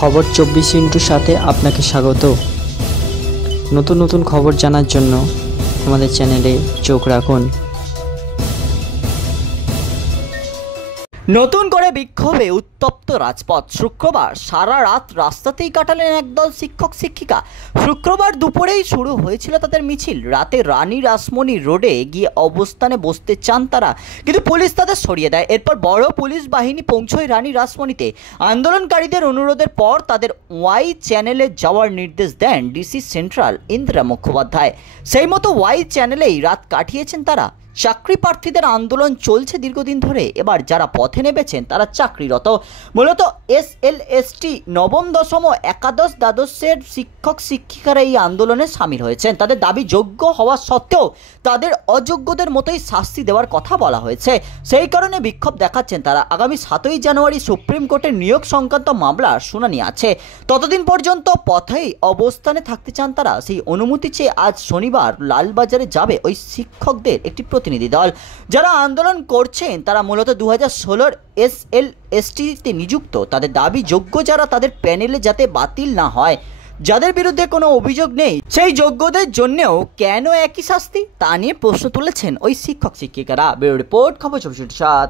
খবর 24 সাথে আপনাকে স্বাগত। নতুন নতুন খবর জানার জন্য আমাদের চ্যানেলে চোখ রাখুন। নতুন করে বিক্ষোভে উত্তপ্ত রাজপথ। শুক্রবার সারা রাত রাস্তাতেই কাটালেন একদল শিক্ষক শিক্ষিকা। শুক্রবার দুপুরেই শুরু হয়েছিল তাদের মিছিল। রাতে রানী রাসমণি রোডে গিয়ে অবস্থানে বসতে চান তারা, কিন্তু পুলিশ তাদের সরিয়ে দেয়। এরপর বড় পুলিশ বাহিনী পৌঁছয় রানী রাসমণিতে। আন্দোলনকারীদের অনুরোধের পর তাদের ওয়াই চ্যানেলে যাওয়ার নির্দেশ দেন ডিসি সেন্ট্রাল ইন্দিরা মুখোপাধ্যায়। সেই মতো ওয়াই চ্যানেলেই রাত কাটিয়েছেন তারা। চাকরি প্রার্থীদের আন্দোলন চলছে দীর্ঘদিন ধরে। এবার যারা পথে নেমেছেন তারা চাকরিরত। মূলত এসএলএসটি নবম দশম ও একাদশ দ্বাদশের শিক্ষক শিক্ষিকারা এই আন্দোলনে সামিল হয়েছেন। তাদের দাবি যোগ্য হওয়া সত্ত্বেও তাদের অযোগ্যদের মতোই শাস্তি দেওয়ার কথা বলা হয়েছে। সেই কারণে বিক্ষোভ দেখাচ্ছেন তারা। আগামী 7ই জানুয়ারি সুপ্রিম কোর্টের নিয়োগ সংক্রান্ত মামলার শুনানি আছে। ততদিন পর্যন্ত পথেই অবস্থানে থাকতে চান তারা। সেই অনুমতি চেয়ে আজ শনিবার লালবাজারে যাবে ওই শিক্ষকদের একটি প্রতিনিধি দল। যারা আন্দোলন করছেন তারা মূলত 2016-র এসএলএসটিতে নিযুক্ত। তাদের দাবি যোগ্য যারা তাদের প্যানেলে যাতে বাতিল না হয়। যাদের বিরুদ্ধে কোনো অভিযোগ নেই সেই যোগ্যদের জন্যও কেন একই শাস্তি, তা নিয়ে প্রশ্ন তুলেছেন ওই শিক্ষক শিক্ষিকারা। ব্যুরো রিপোর্ট, খবর 24/7।